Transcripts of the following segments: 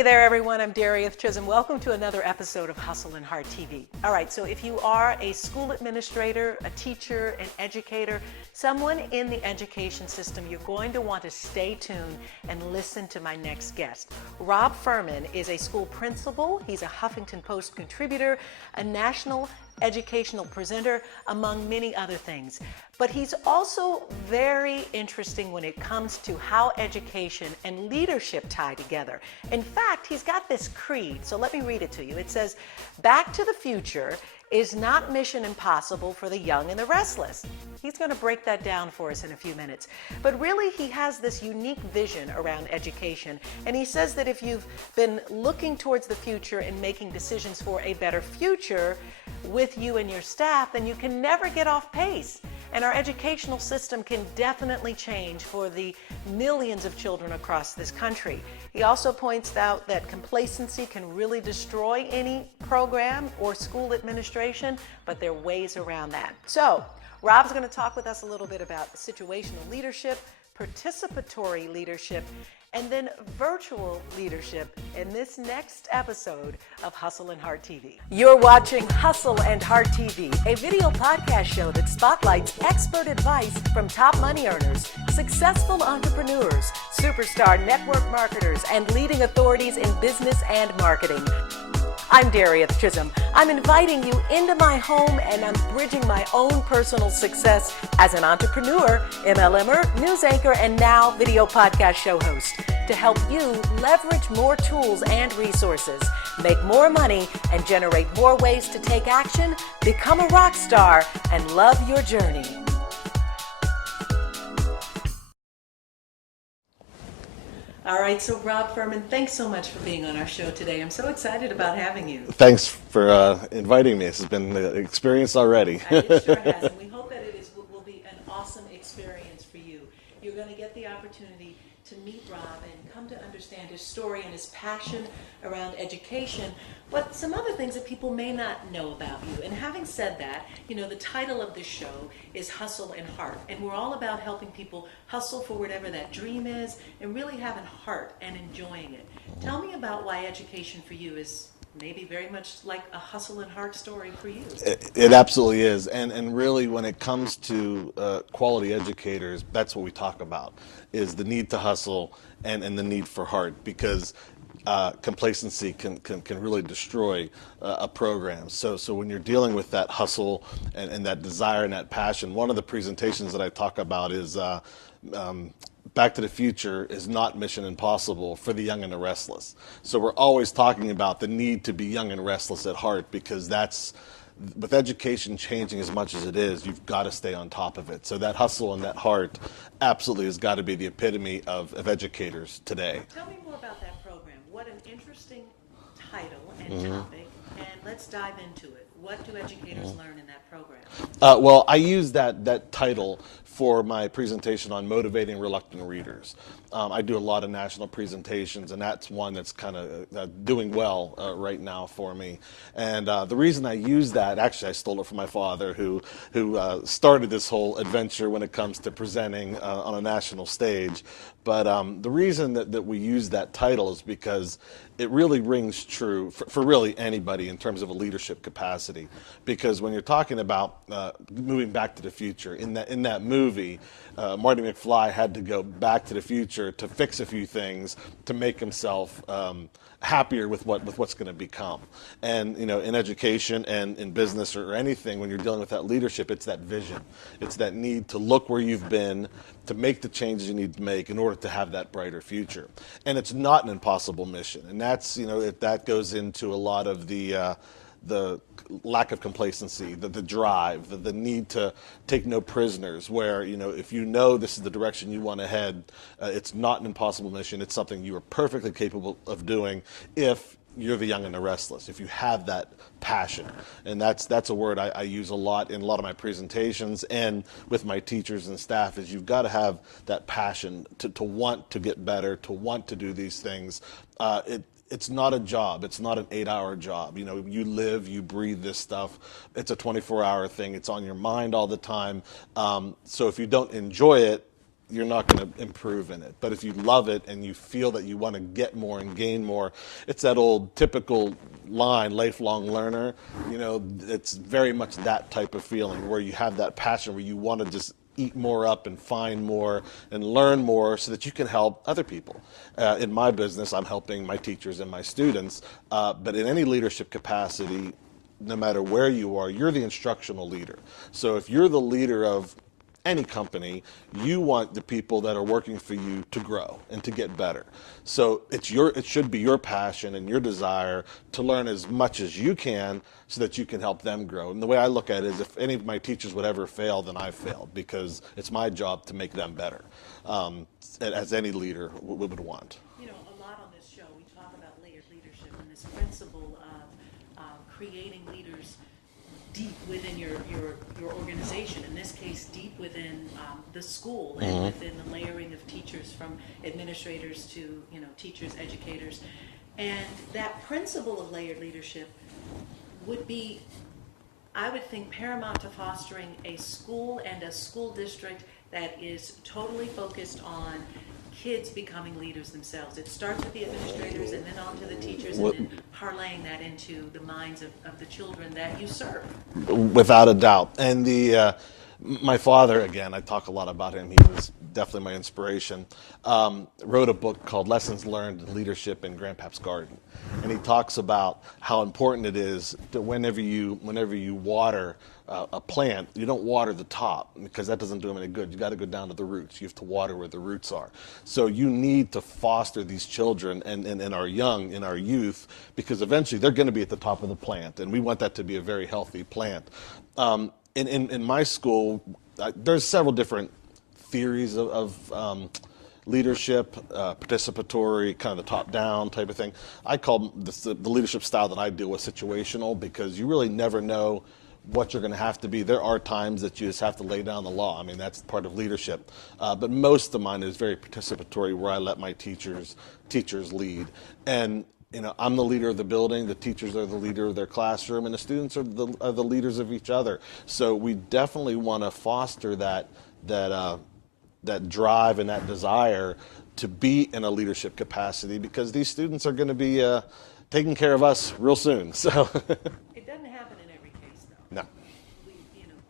Hey there, everyone. I'm Darieth Chisolm. Welcome to another episode of Hustle&Heart TV. All right, so if you are a school administrator, a teacher, an educator, someone in the education system, you're going to want to stay tuned and listen to my next guest. Rob Furman is a school principal. He's a Huffington Post contributor, a national educational presenter, among many other things. But he's also very interesting when it comes to how education and leadership tie together. In fact, he's got this creed, so let me read it to you. It says, "Back to the future is not mission impossible for the young and the restless." He's going to break that down for us in a few minutes. But really, he has this unique vision around education. And he says that if you've been looking towards the future and making decisions for a better future with you and your staff, then you can never get off pace. And our educational system can definitely change for the millions of children across this country. He also points out that complacency can really destroy any program or school administration, but there are ways around that. So, Rob's going to talk with us a little bit about situational leadership, participatory leadership, and then virtual leadership in this next episode of Hustle&Heart TV. You're watching Hustle&Heart TV, a video podcast show that spotlights expert advice from top money earners, successful entrepreneurs, superstar network marketers, and leading authorities in business and marketing. I'm Darieth Chisolm. I'm inviting you into my home, and I'm bridging my own personal success as an entrepreneur, MLMer, news anchor, and now video podcast show host to help you leverage more tools and resources, make more money, and generate more ways to take action, become a rock star, and love your journey. All right, so Rob Furman, thanks so much for being on our show today. I'm so excited about having you. Thanks for inviting me. This has been an experience already. It sure has, and we hope that it will be an awesome experience for you. You're going to get the opportunity to meet Rob and come to understand his story and his passion around education, but some other things that people may not know about you. And having said that, you know, the title of this show is Hustle&Heart, and we're all about helping people hustle for whatever that dream is and really having heart and enjoying it. Tell me about why education for you is maybe very much like a Hustle&Heart story for you. It absolutely is, and really when it comes to quality educators, that's what we talk about, is the need to hustle and the need for heart, because complacency can really destroy a program. So when you're dealing with that hustle and that desire and that passion, one of the presentations that I talk about is Back to the Future is not mission impossible for the young and the restless. So we're always talking about the need to be young and restless at heart, because that's, with education changing as much as it is, you've got to stay on top of it. So that hustle and that heart absolutely has got to be the epitome of educators today. Tell me more about that program. What an interesting title and topic, and let's dive into it. What do educators learn in that program? Well, I use that title for my presentation on motivating reluctant readers. I do a lot of national presentations, and that's one that's kind of doing well right now for me. And the reason I use that, actually I stole it from my father, who started this whole adventure when it comes to presenting on a national stage. But the reason that we use that title is because it really rings true for really anybody in terms of a leadership capacity. Because when you're talking about moving back to the future, in that movie, Marty McFly had to go back to the future to fix a few things to make himself happier with what's going to become. And you know, in education and in business or anything, when you're dealing with that leadership, it's that vision. It's that need to look where you've been, to make the changes you need to make in order to have that brighter future. And it's not an impossible mission. And that's, you know, that goes into a lot of the lack of complacency, the drive, the need to take no prisoners, where, you know, if you know this is the direction you want to head, it's not an impossible mission. It's something you are perfectly capable of doing if you're the young and the restless, if you have that passion. And that's a word I use a lot in a lot of my presentations and with my teachers and staff, is you've got to have that passion to want to get better, to want to do these things. It's not a job. It's not an 8-hour job. You know, you live, you breathe this stuff. It's a 24-hour thing. It's on your mind all the time. So if you don't enjoy it, you're not going to improve in it. But if you love it and you feel that you want to get more and gain more, it's that old typical line, lifelong learner. You know, it's very much that type of feeling where you have that passion where you want to just eat more up and find more and learn more so that you can help other people. In my business, I'm helping my teachers and my students, but in any leadership capacity, no matter where you are, you're the instructional leader. So if you're the leader of any company, you want the people that are working for you to grow and to get better. So it should be your passion and your desire to learn as much as you can so that you can help them grow. And the way I look at it is if any of my teachers would ever fail, then I've failed, because it's my job to make them better, as any leader would want. You know, a lot on this show, we talk about layered leadership and this principle of creating leaders deep within your organization. In this case, deep within the school and within the layering of teachers, from administrators to teachers, educators, and that principle of layered leadership would be, I would think, paramount to fostering a school and a school district that is totally focused on kids becoming leaders themselves. It starts with the administrators and then on to the teachers, and then parlaying that into the minds of the children that you serve. Without a doubt. And my father, again, I talk a lot about him. He was definitely my inspiration. Wrote a book called Lessons Learned in Leadership in Grandpap's Garden. And he talks about how important it is that whenever you water a plant, you don't water the top, because that doesn't do them any good. You got to go down to the roots. You have to water where the roots are. So you need to foster these children and our young, in our youth, because eventually they're going to be at the top of the plant, and we want that to be a very healthy plant. In my school, there's several different theories of leadership, participatory, kind of the top-down type of thing. I call the leadership style that I deal with situational, because you really never know what you're going to have to be. There are times that you just have to lay down the law. I mean, that's part of leadership. But most of mine is very participatory, where I let my teachers lead. And I'm the leader of the building, the teachers are the leader of their classroom, and the students are the leaders of each other. So we definitely want to foster that drive and that desire to be in a leadership capacity, because these students are going to be taking care of us real soon. So It doesn't happen in every case, though. no.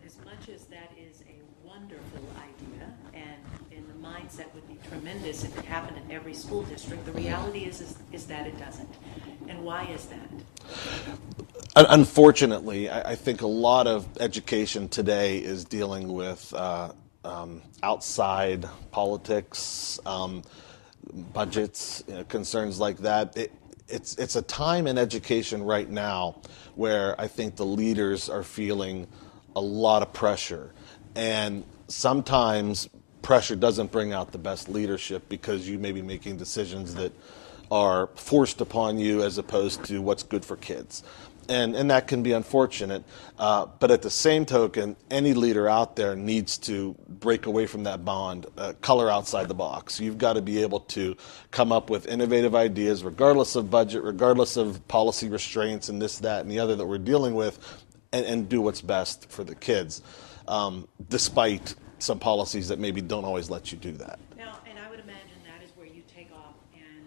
As much as that is a wonderful idea, and the mindset would be tremendous if it happened in every school district, the reality is that it doesn't. And why is that? Unfortunately, I think a lot of education today is dealing with outside politics, budgets, concerns like that. It's a time in education right now where I think the leaders are feeling a lot of pressure, and sometimes pressure doesn't bring out the best leadership, because you may be making decisions that are forced upon you as opposed to what's good for kids. And that can be unfortunate. But at the same token, any leader out there needs to break away from that bond, color outside the box. You've got to be able to come up with innovative ideas, regardless of budget, regardless of policy restraints and this, that, and the other that we're dealing with, and do what's best for the kids, despite some policies that maybe don't always let you do that. Now, and I would imagine that is where you take off, and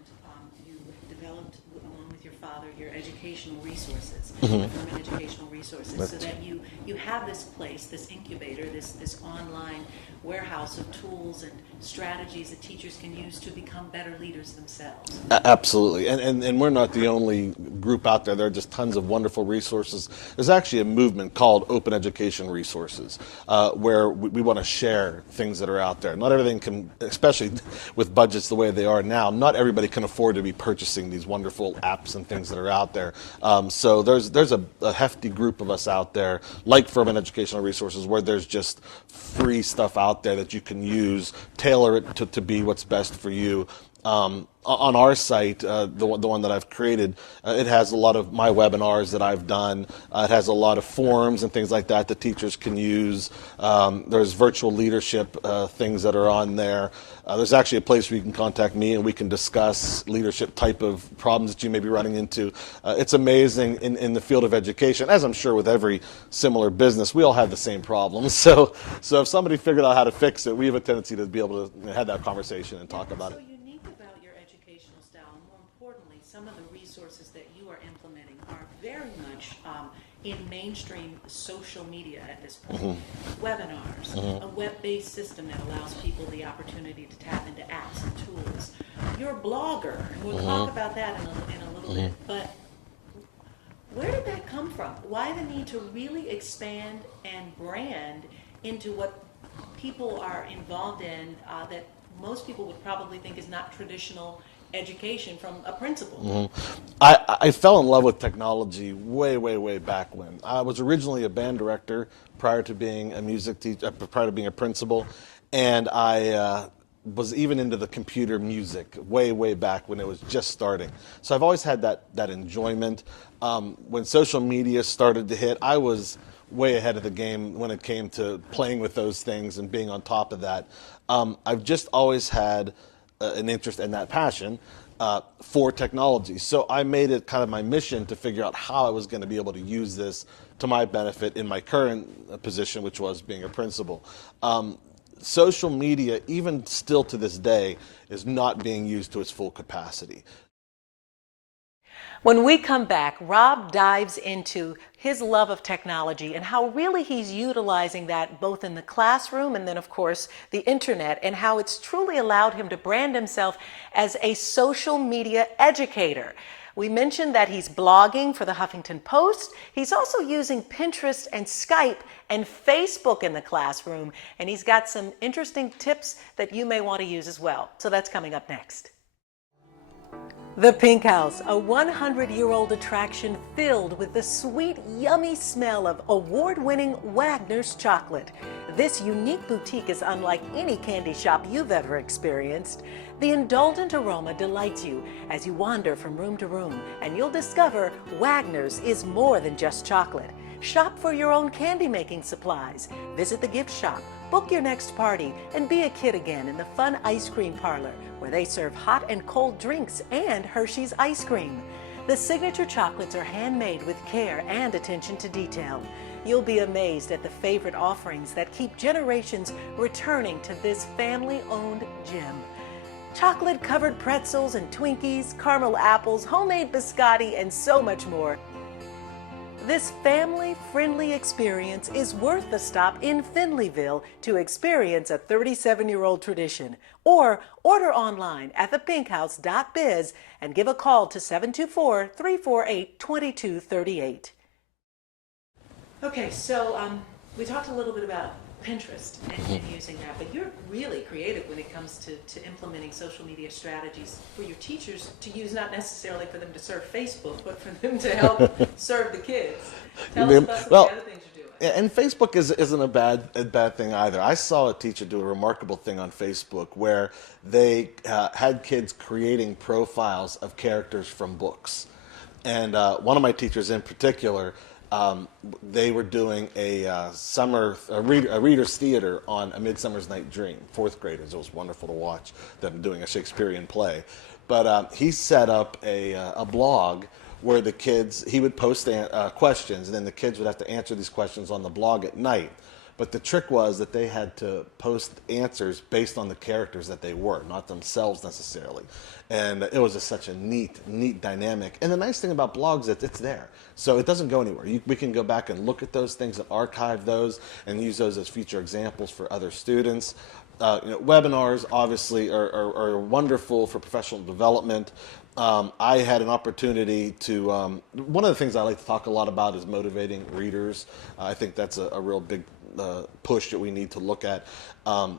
you developed, along with your father, your educational resources, Furman educational resources, so that you have this place, this incubator, this online warehouse of tools and strategies that teachers can use to become better leaders themselves. Absolutely, and we're not the only group out there. There are just tons of wonderful resources. There's actually a movement called Open Education Resources, where we want to share things that are out there. Not everything can, especially with budgets the way they are now, not everybody can afford to be purchasing these wonderful apps and things that are out there. So there's a hefty group of us out there, like Furman Educational Resources, where there's just free stuff out there that you can use, tailor it to be what's best for you. On our site, the one that I've created, it has a lot of my webinars that I've done. It has a lot of forums and things like that that teachers can use. There's virtual leadership things that are on there. There's actually a place where you can contact me and we can discuss leadership type of problems that you may be running into. It's amazing in the field of education, as I'm sure with every similar business, we all have the same problems. So if somebody figured out how to fix it, we have a tendency to be able to have that conversation and talk about it. Some of the resources that you are implementing are very much in mainstream social media at this point. Webinars, a web-based system that allows people the opportunity to tap into apps and tools. You're a blogger, and we'll talk about that in a little bit, but where did that come from? Why the need to really expand and brand into what people are involved in that most people would probably think is not traditional education from a principal? I fell in love with technology way back when. I was originally a band director prior to being a music teacher, prior to being a principal, and I was even into the computer music way back when it was just starting. So I've always had that enjoyment. When social media started to hit, I was way ahead of the game when it came to playing with those things and being on top of that. I've just always had an interest and that passion for technology. So I made it kind of my mission to figure out how I was going to be able to use this to my benefit in my current position, which was being a principal. Social media, even still to this day, is not being used to its full capacity. When we come back, Rob dives into his love of technology and how really he's utilizing that both in the classroom and then, of course, the internet, and how it's truly allowed him to brand himself as a social media educator. We mentioned that he's blogging for the Huffington Post. He's also using Pinterest and Skype and Facebook in the classroom, and he's got some interesting tips that you may want to use as well. So that's coming up next. The Pink House, a 100-year-old attraction filled with the sweet, yummy smell of award-winning Wagner's chocolate. This unique boutique is unlike any candy shop you've ever experienced. The indulgent aroma delights you as you wander from room to room, and you'll discover Wagner's is more than just chocolate. Shop for your own candy-making supplies. Visit the gift shop. Book your next party and be a kid again in the fun ice cream parlor where they serve hot and cold drinks and Hershey's ice cream. The signature chocolates are handmade with care and attention to detail. You'll be amazed at the favorite offerings that keep generations returning to this family-owned gym. Chocolate-covered pretzels and Twinkies, caramel apples, homemade biscotti, and so much more. This family-friendly experience is worth the stop in Finleyville to experience a 37-year-old tradition. Or order online at thepinkhouse.biz and give a call to 724-348-2238. Okay, so we talked a little bit about Pinterest and using that, but you're really creative when it comes to implementing social media strategies for your teachers to use, not necessarily for them to serve Facebook, but for them to help serve the kids. Tell us about some of the other things you're doing. And Facebook isn't a bad thing either. I saw a teacher do a remarkable thing on Facebook where they had kids creating profiles of characters from books. And one of my teachers in particular, they were doing a reader's theater on A Midsummer's Night Dream, fourth graders. It was wonderful to watch them doing a Shakespearean play. But he set up a blog where the kids, he would post questions, and then the kids would have to answer these questions on the blog at night. But the trick was that they had to post answers based on the characters that they were, not themselves necessarily. And it was just such a neat dynamic. And the nice thing about blogs is it's there. So it doesn't go anywhere. We can go back and look at those things and archive those and use those as future examples for other students. Webinars obviously are wonderful for professional development. I had an opportunity to, one of the things I like to talk a lot about is motivating readers. I think that's a real big push that we need to look at.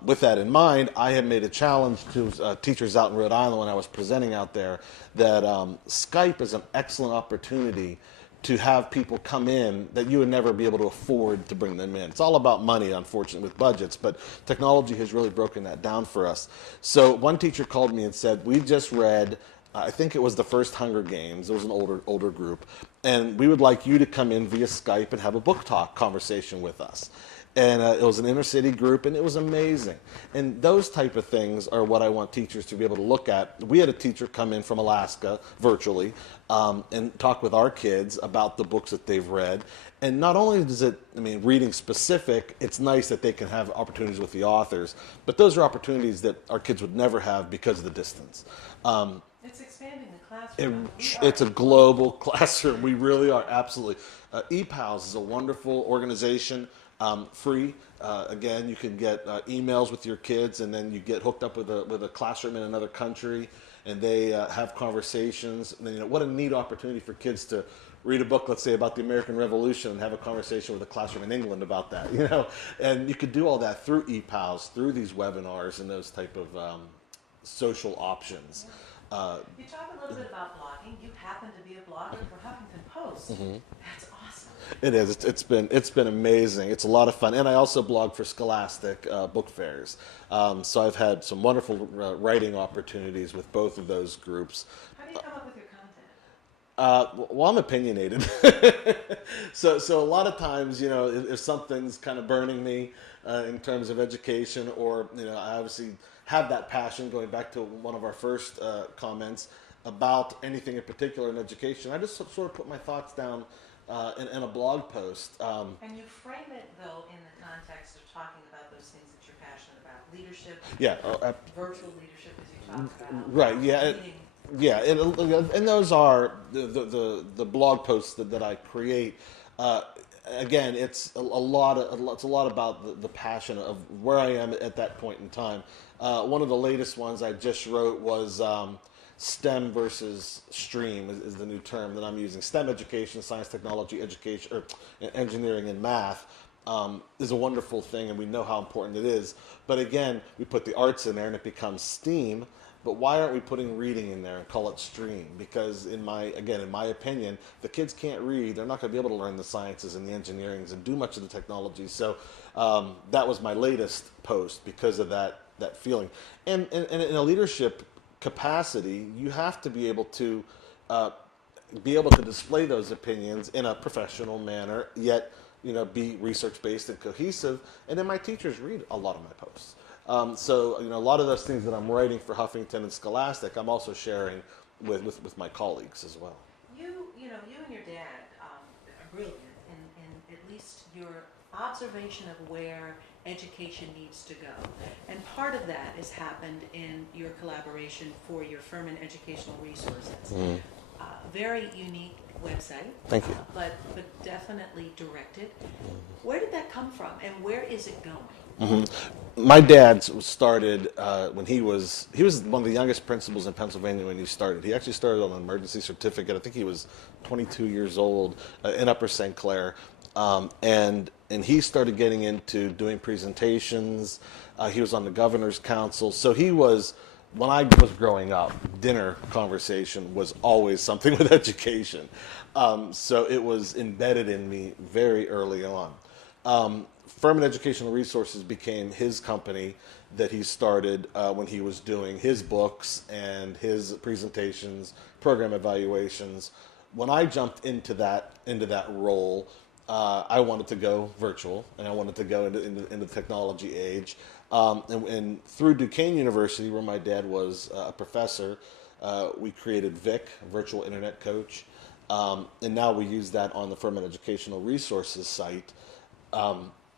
With that in mind, I had made a challenge to teachers out in Rhode Island when I was presenting out there that Skype is an excellent opportunity to have people come in that you would never be able to afford to bring them in. It's all about money, unfortunately, with budgets, but technology has really broken that down for us. So one teacher called me and said, we just read, I think it was the first Hunger Games. It was an older group. And we would like you to come in via Skype and have a book talk conversation with us. And it was an inner city group, and it was amazing. And those type of things are what I want teachers to be able to look at. We had a teacher come in from Alaska virtually and talk with our kids about the books that they've read. And not only does it, reading specific, it's nice that they can have opportunities with the authors, but those are opportunities that our kids would never have because of the distance. It's expanding the classroom. It's a global classroom. We really are, absolutely. ePals is a wonderful organization. Free. Again, you can get emails with your kids, and then you get hooked up with a classroom in another country, and they have conversations. And, what a neat opportunity for kids to read a book, let's say, about the American Revolution, and have a conversation with a classroom in England about that. And you could do all that through ePals, through these webinars, and those type of social options. You talk a little bit about blogging. You happen to be a blogger for Huffington Post. Mm-hmm. That's awesome. It is. It's been amazing. It's a lot of fun, and I also blog for Scholastic book fairs. So I've had some wonderful writing opportunities with both of those groups. How do you come up with your content? Well, I'm opinionated, so a lot of times, if something's kind of burning me in terms of education, or I obviously have that passion. Going back to one of our first comments about anything in particular in education, I just sort of put my thoughts down in a blog post. And you frame it, though, in the context of talking about those things that you're passionate about. Leadership, virtual leadership, as you talked about. Right, yeah. And those are the blog posts that I create. Again, it's a lot about the passion of where I am at that point in time. One of the latest ones I just wrote was STEM versus STREAM is the new term that I'm using. STEM education, science, technology, education, or engineering and math is a wonderful thing, and we know how important it is. But again, we put the arts in there and it becomes STEAM. But why aren't we putting reading in there and call it STREAM? Because in my opinion, the kids can't read. They're not going to be able to learn the sciences and the engineerings and do much of the technology. So that was my latest post because of that feeling. And in a leadership capacity, you have to be able to display those opinions in a professional manner, yet be research-based and cohesive. And then my teachers read a lot of my posts. So a lot of those things that I'm writing for Huffington and Scholastic, I'm also sharing with my colleagues as well. You and your dad are brilliant in at least your observation of where education needs to go. And part of that has happened in your collaboration for your Furman Educational Resources. Mm-hmm. Very unique website. Thank you. But definitely directed. Mm-hmm. Where did that come from, and where is it going? Mm-hmm. My dad started when he was one of the youngest principals in Pennsylvania when he started. He actually started on an emergency certificate. I think he was 22 years old in Upper St. Clair. And he started getting into doing presentations. He was on the governor's council. So he was, when I was growing up, dinner conversation was always something with education. So it was embedded in me very early on. Furman Educational Resources became his company that he started when he was doing his books and his presentations, program evaluations. When I jumped into that role, I wanted to go virtual, and I wanted to go into the technology age. And through Duquesne University, where my dad was a professor, we created VIC, Virtual Internet Coach, and now we use that on the Furman Educational Resources site.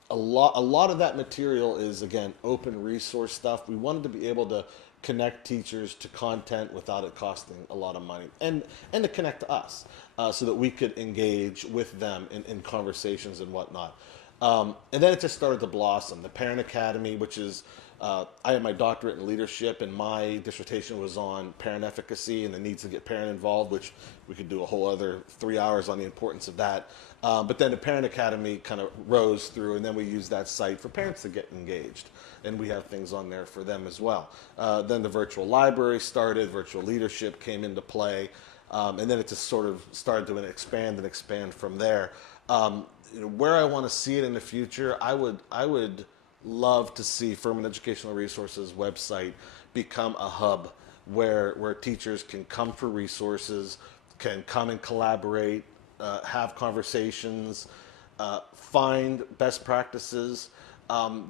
A lot of that material is, again, open resource stuff. We wanted to be able to connect teachers to content without it costing a lot of money, and to connect to us so that we could engage with them in conversations and whatnot. And then it just started to blossom. The Parent Academy, which is, I have my doctorate in leadership, and my dissertation was on parent efficacy and the needs to get parent involved, which we could do a whole other 3 hours on the importance of that. But then the Parent Academy kind of rose through, and then we used that site for parents to get engaged. And we have things on there for them as well. Then the virtual library started, virtual leadership came into play. And then it just sort of started to expand from there. Where I want to see it in the future, I would love to see Furman Educational Resources website become a hub where teachers can come for resources, can come and collaborate, have conversations, find best practices.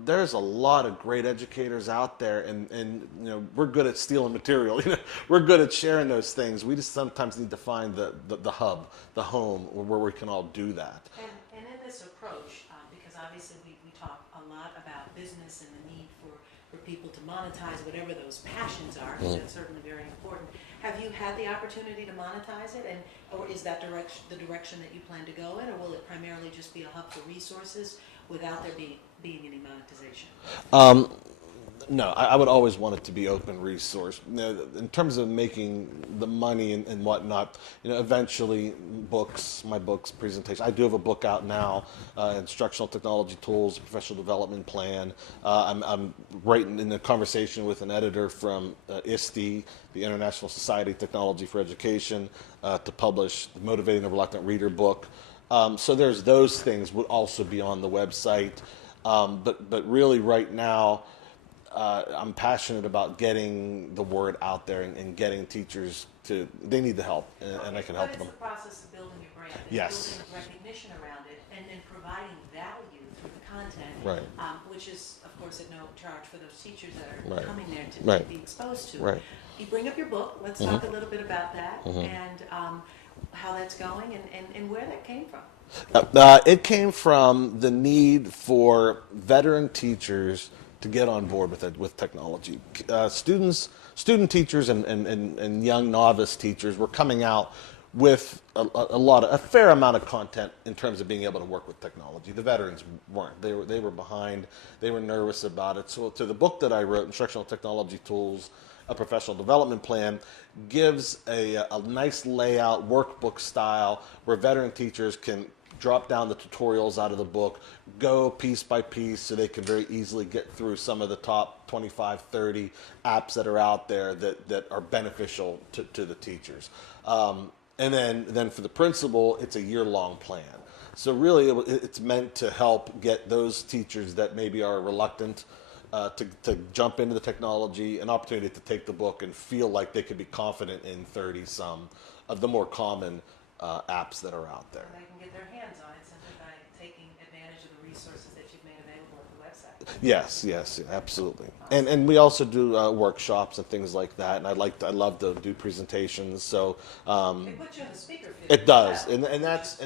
There's a lot of great educators out there, and we're good at stealing material. We're good at sharing those things. We just sometimes need to find the hub, the home, where we can all do that. And in this approach, because obviously we talk a lot about business and the need for people to monetize whatever those passions are, because that's certainly very important. Have you had the opportunity to monetize it, or is that the direction that you plan to go in, or will it primarily just be a hub for resources without there being any monetization? No, I would always want it to be open resource. In terms of making the money and whatnot, eventually my books, presentation. I do have a book out now, Instructional Technology Tools, Professional Development Plan. I'm right in a conversation with an editor from ISTE, the International Society of Technology for Education, to publish the Motivating the Reluctant Reader book. So there's those things would also be on the website. But really right now, I'm passionate about getting the word out there and getting teachers they need the help, and I can help them. But it's the process of building your brand. Yes. Building recognition around it, and then providing value through the content, Right. Which is, of course, at no charge for those teachers that are Right. coming there to Right. be exposed to. Right. You bring up your book. Let's talk a little bit about that and how that's going and where that came from. It came from the need for veteran teachers to get on board with technology. Student teachers and young novice teachers were coming out with a fair amount of content in terms of being able to work with technology. The veterans weren't. They were behind. They were nervous about it. So to the book that I wrote, Instructional Technology Tools, a Professional Development Plan, gives a nice layout, workbook style, where veteran teachers can drop down the tutorials out of the book, go piece by piece, so they can very easily get through some of the top 25, 30 apps that are out there that are beneficial to the teachers. And then for the principal, it's a year-long plan. So really, it's meant to help get those teachers that maybe are reluctant to jump into the technology, an opportunity to take the book and feel like they could be confident in 30-some of the more common apps that are out there. They can get their hands on it simply by taking advantage of the resources that you've made available at the website. Yes, absolutely. And we also do workshops and things like that. And I love to do presentations. So It puts you in the speaker field. it does, and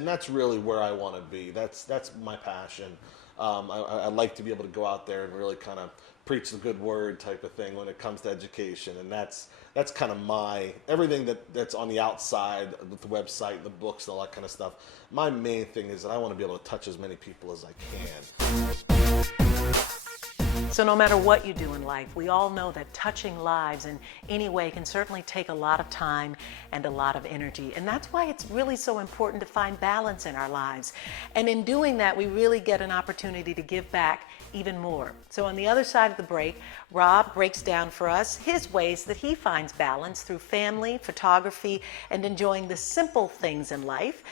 that's really where I want to be. That's my passion. I like to be able to go out there and really kind of preach the good word type of thing when it comes to education, and that's kind of everything that's on the outside with the website, the books, and all that kind of stuff. My main thing is that I want to be able to touch as many people as I can. So no matter what you do in life, we all know that touching lives in any way can certainly take a lot of time and a lot of energy. And that's why it's really so important to find balance in our lives. And in doing that, we really get an opportunity to give back even more. So on the other side of the break, Rob breaks down for us his ways that he finds balance through family, photography, and enjoying the simple things in life.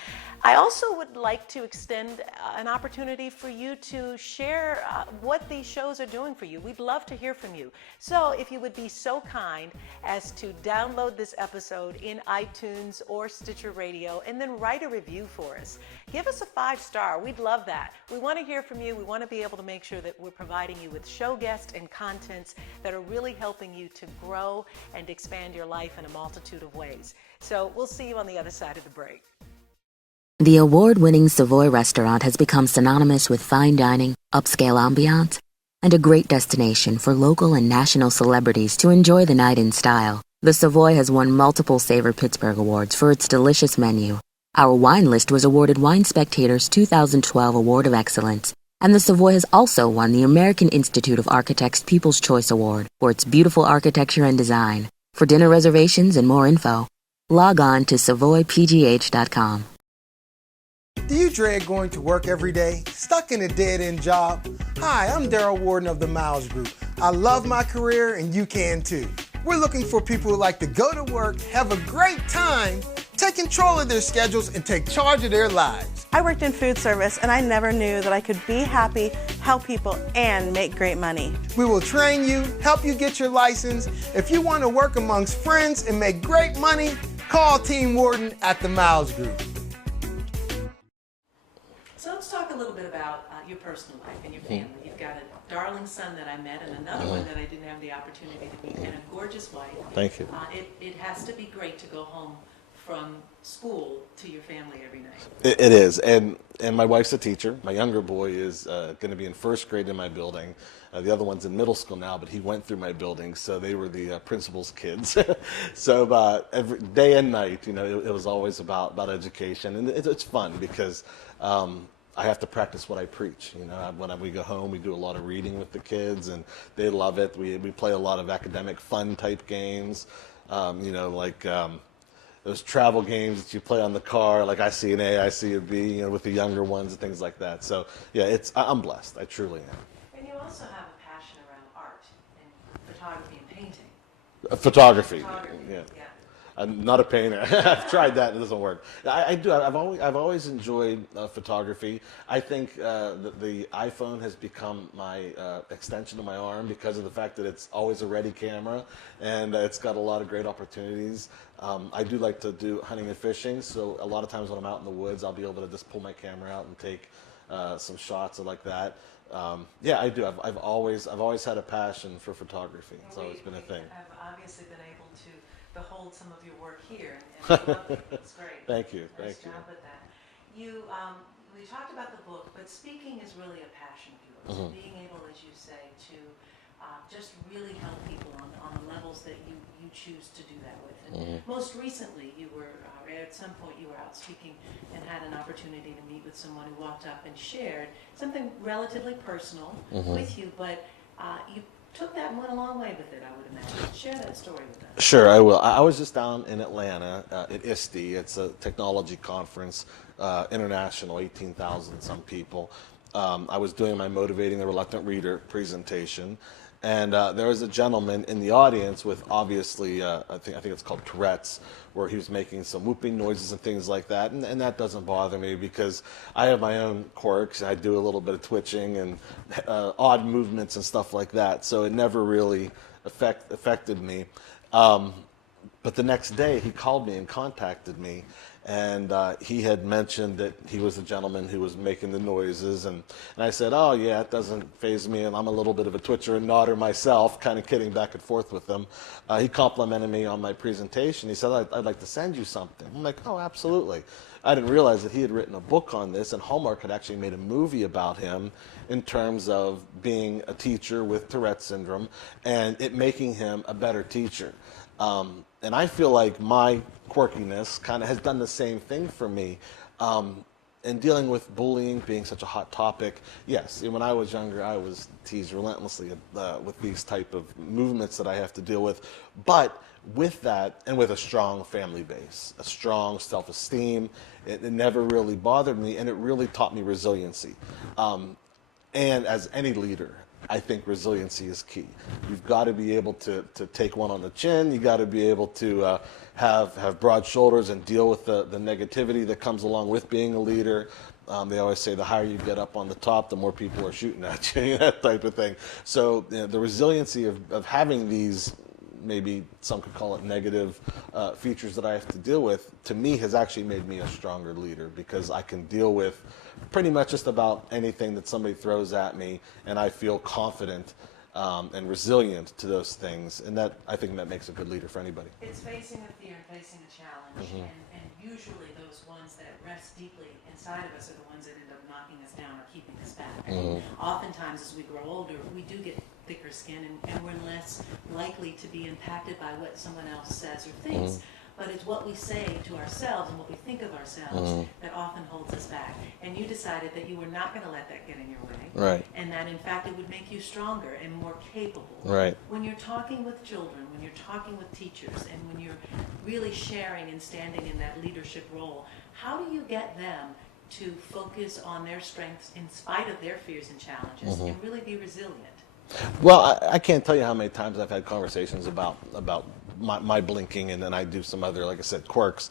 I also would like to extend an opportunity for you to share what these shows are doing for you. We'd love to hear from you. So if you would be so kind as to download this episode in iTunes or Stitcher Radio and then write a review for us. Give us a 5-star. We'd love that. We want to hear from you. We want to be able to make sure that we're providing you with show guests and contents that are really helping you to grow and expand your life in a multitude of ways. So we'll see you on the other side of the break. The award-winning Savoy restaurant has become synonymous with fine dining, upscale ambiance, and a great destination for local and national celebrities to enjoy the night in style. The Savoy has won multiple Savor Pittsburgh Awards for its delicious menu. Our wine list was awarded Wine Spectator's 2012 Award of Excellence, and the Savoy has also won the American Institute of Architects' People's Choice Award for its beautiful architecture and design. For dinner reservations and more info, log on to savoypgh.com. Do you dread going to work every day? Stuck in a dead-end job? Hi, I'm Daryl Warden of the Miles Group. I love my career and you can too. We're looking for people who like to go to work, have a great time, Take control of their schedules and take charge of their lives. I worked in food service and I never knew that I could be happy, help people, and make great money. We will train you, help you get your license. If you want to work amongst friends and make great money, call Team Warden at the Miles Group. So let's talk a little bit about your personal life and your family. You've got a darling son that I met and another one that I didn't have the opportunity to meet, and a gorgeous wife. Thank you. It has to be great to go home from school to your family every night. It is, and my wife's a teacher. My younger boy is going to be in first grade in my building. The other one's in middle school now, but he went through my building, so they were the principal's kids. So every day and night, you know, it was always about education, and it's fun because I have to practice what I preach. You know, when we go home, we do a lot of reading with the kids, and they love it. We play a lot of academic fun type games, you know, like those travel games that you play on the car, like I see an A, I see a B, you know, with the younger ones and things like that. So yeah, I'm blessed. I truly am. And you also have a passion around art and photography and painting. Photography. Yeah. I'm not a painter. I've tried that; it doesn't work. I do. I've always enjoyed photography. I think the iPhone has become my extension of my arm because of the fact that it's always a ready camera, and it's got a lot of great opportunities. I do like to do hunting and fishing, so a lot of times when I'm out in the woods, I'll be able to just pull my camera out and take some shots like that. Yeah, I do. I've always had a passion for photography. It's always been a thing. I've obviously been able to behold some of your work here, and I love it. It's great. Thank you. Nice Thank you. job with that. We talked about the book, but speaking is really a passion of yours. Being able, as you say, to just really help people on the levels that you choose to do that with. And most recently, you were at some point you were out speaking and had an opportunity to meet with someone who walked up and shared something relatively personal with you, but you took that and went a long way with it, I would imagine. Share that story with us. Sure, I will. I was just down in Atlanta at ISTE. It's a technology conference, international, 18,000 some people. I was doing my Motivating the Reluctant Reader presentation, and there was a gentleman in the audience with obviously, I think it's called Tourette's, where he was making some whooping noises and things like that, and that doesn't bother me because I have my own quirks. I do a little bit of twitching and odd movements and stuff like that, so it never really affected me. But the next day, he called me and contacted me, and he had mentioned that he was the gentleman who was making the noises, and I said, oh yeah, it doesn't faze me, and I'm a little bit of a twitcher and nodder myself, kind of kidding back and forth with him. He complimented me on my presentation. He said, I'd like to send you something. I'm like, oh, absolutely. I didn't realize that he had written a book on this, and Hallmark had actually made a movie about him in terms of being a teacher with Tourette syndrome and it making him a better teacher. And I feel like my quirkiness kind of has done the same thing for me. And dealing with bullying being such a hot topic, yes, when I was younger, I was teased relentlessly with these type of movements that I have to deal with. But with that, and with a strong family base, a strong self-esteem, it never really bothered me, and it really taught me resiliency. And as any leader, I think resiliency is key. You've got to be able to take one on the chin. You got to be able to have broad shoulders and deal with the negativity that comes along with being a leader. They always say the higher you get up on the top, the more people are shooting at you, that type of thing. So the resiliency of having these, maybe some could call it negative features that I have to deal with, to me has actually made me a stronger leader because I can deal with pretty much just about anything that somebody throws at me, and I feel confident and resilient to those things, and that I think that makes a good leader for anybody. It's facing a fear and facing a challenge, and usually those ones that rest deeply inside of us are the ones that end up knocking us down or keeping us back. I mean, oftentimes as we grow older, we do get thicker skin, and we're less likely to be impacted by what someone else says or thinks. But it's what we say to ourselves and what we think of ourselves that often holds us back. And you decided that you were not going to let that get in your way. Right. And that, in fact, it would make you stronger and more capable. Right. When you're talking with children, when you're talking with teachers, and when you're really sharing and standing in that leadership role, how do you get them to focus on their strengths in spite of their fears and challenges and really be resilient? Well, I can't tell you how many times I've had conversations about my blinking, and then I do some other, like I said, quirks.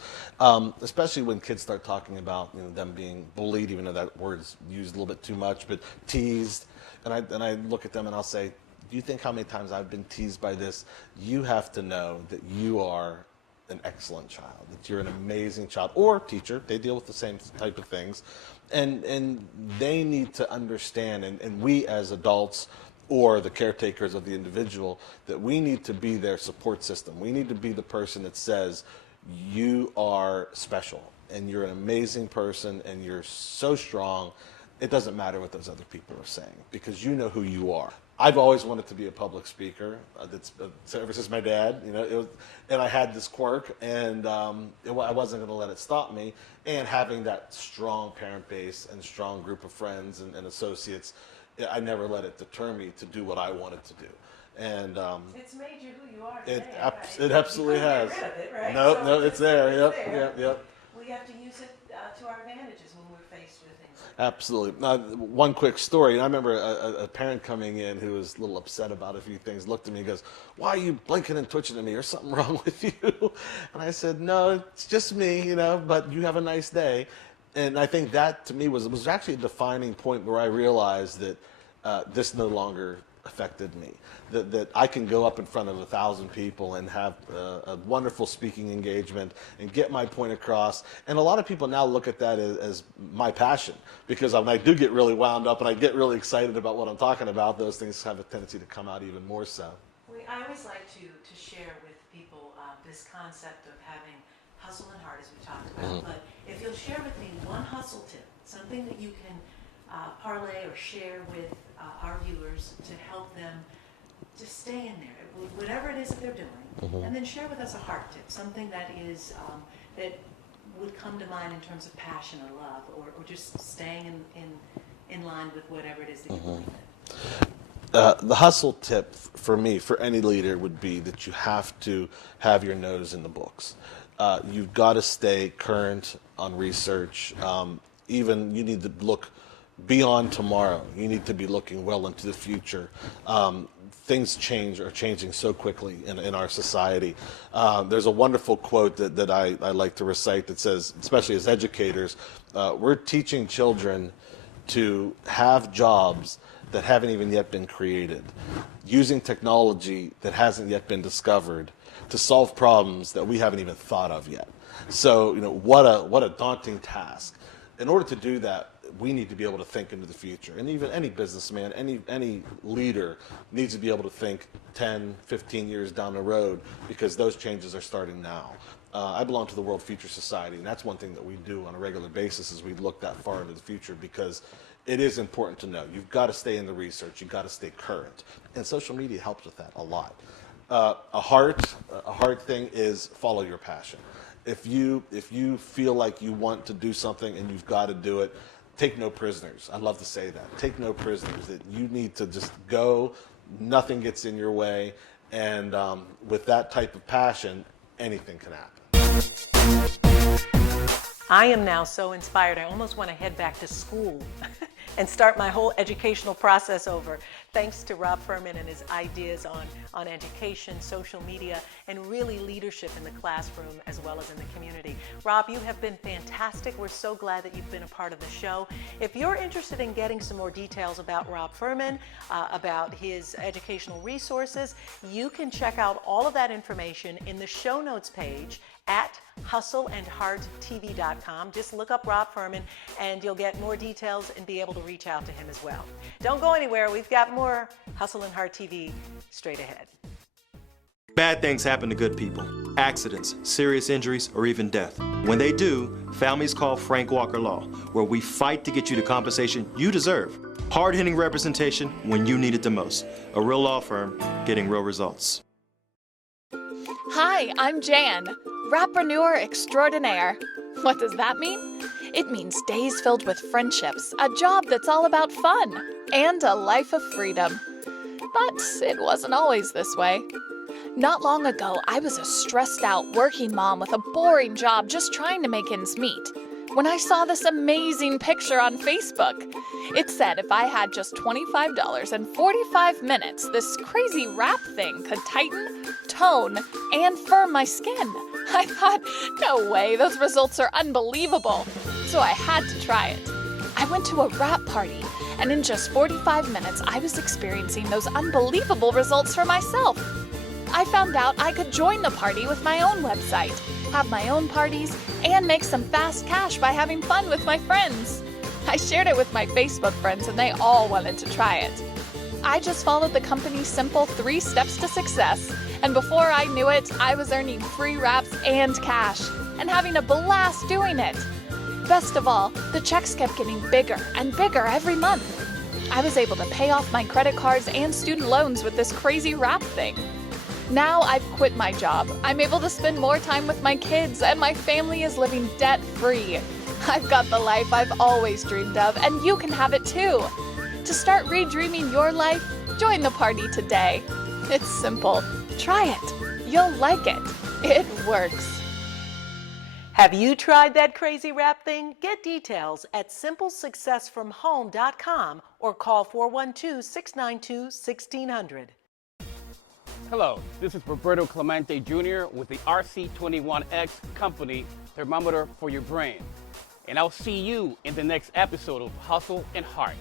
Especially when kids start talking about them being bullied, even though that word's used a little bit too much, but teased. And I look at them and I'll say, do you think how many times I've been teased by this? You have to know that you are an excellent child, that you're an amazing child, or teacher. They deal with the same type of things. And they need to understand, and we as adults or the caretakers of the individual, that we need to be their support system. We need to be the person that says, you are special, and you're an amazing person, and you're so strong. It doesn't matter what those other people are saying, because you know who you are. I've always wanted to be a public speaker. That's ever since my dad, and I had this quirk, and I wasn't going to let it stop me. And having that strong parent base and strong group of friends and associates, I never let it deter me to do what I wanted to do. And it's made you who you are today. It absolutely has. Get rid of it, right? No, it's there. It's Yep, there. yep. We have to use it to our advantages when we're faced with things. Absolutely. One quick story. I remember a parent coming in who was a little upset about a few things, looked at me and goes, why are you blinking and twitching at me? There's something wrong with you. And I said, no, it's just me, but you have a nice day. And I think that to me was actually a defining point where I realized that this no longer affected me. That I can go up in front of 1,000 people and have a wonderful speaking engagement and get my point across. And a lot of people now look at that as my passion, because when I do get really wound up and I get really excited about what I'm talking about, those things have a tendency to come out even more so. I always like to share with people this concept of having hustle and heart, as we talked about. But if you'll share with me one hustle tip, something that you can parlay or share with our viewers to help them just stay in there, whatever it is that they're doing, and then share with us a heart tip, something that is that would come to mind in terms of passion or love, or just staying in line with whatever it is that you believe in. The hustle tip for me, for any leader, would be that you have to have your nose in the books. You've got to stay current on research. Even you need to look beyond tomorrow. You need to be looking well into the future. Things are changing so quickly in our society. There's a wonderful quote that I like to recite that says, especially as educators, we're teaching children to have jobs that haven't even yet been created, using technology that hasn't yet been discovered to solve problems that we haven't even thought of yet. So, what a daunting task. In order to do that, we need to be able to think into the future. And even any businessman, any leader needs to be able to think 10, 15 years down the road, because those changes are starting now. I belong to the World Future Society, and that's one thing that we do on a regular basis, is we look that far into the future, because it is important to know. You've got to stay in the research. You've got to stay current. And social media helps with that a lot. A hard thing is follow your passion. If you feel like you want to do something and you've got to do it, take no prisoners. I love to say that. Take no prisoners. That you need to just go. Nothing gets in your way. And with that type of passion, anything can happen. I am now so inspired. I almost want to head back to school and start my whole educational process over. Thanks to Rob Furman and his ideas on education, social media, and really leadership in the classroom as well as in the community. Rob, you have been fantastic. We're so glad that you've been a part of the show. If you're interested in getting some more details about Rob Furman, about his educational resources, you can check out all of that information in the show notes page at hustleandhearttv.com. Just look up Rob Furman and you'll get more details and be able to reach out to him as well. Don't go anywhere. We've got more Hustle and Heart TV straight ahead. Bad things happen to good people. Accidents, serious injuries, or even death. When they do, families call Frank Walker Law, where we fight to get you the compensation you deserve. Hard-hitting representation when you need it the most. A real law firm getting real results. Hi, I'm Jan, Rappreneur Extraordinaire. What does that mean? It means days filled with friendships, a job that's all about fun, and a life of freedom. But it wasn't always this way. Not long ago, I was a stressed out working mom with a boring job just trying to make ends meet. when I saw this amazing picture on Facebook. It said if I had just $25 and 45 minutes, this crazy wrap thing could tighten, tone, and firm my skin. I thought, no way, those results are unbelievable. So I had to try it. I went to a wrap party, and in just 45 minutes, I was experiencing those unbelievable results for myself. I found out I could join the party with my own website, have my own parties, and make some fast cash by having fun with my friends. I shared it with my Facebook friends and they all wanted to try it. I just followed the company's simple 3 steps to success, and before I knew it, I was earning free wraps and cash, and having a blast doing it. Best of all, the checks kept getting bigger and bigger every month. I was able to pay off my credit cards and student loans with this crazy wrap thing. Now I've quit my job. I'm able to spend more time with my kids, and my family is living debt-free. I've got the life I've always dreamed of, and you can have it too. To start redreaming your life, join the party today. It's simple. Try it. You'll like it. It works. Have you tried that crazy wrap thing? Get details at simplesuccessfromhome.com or call 412-692-1600. Hello, this is Roberto Clemente Jr. with the RC21X Company Thermometer for your brain. And I'll see you in the next episode of Hustle and Heart.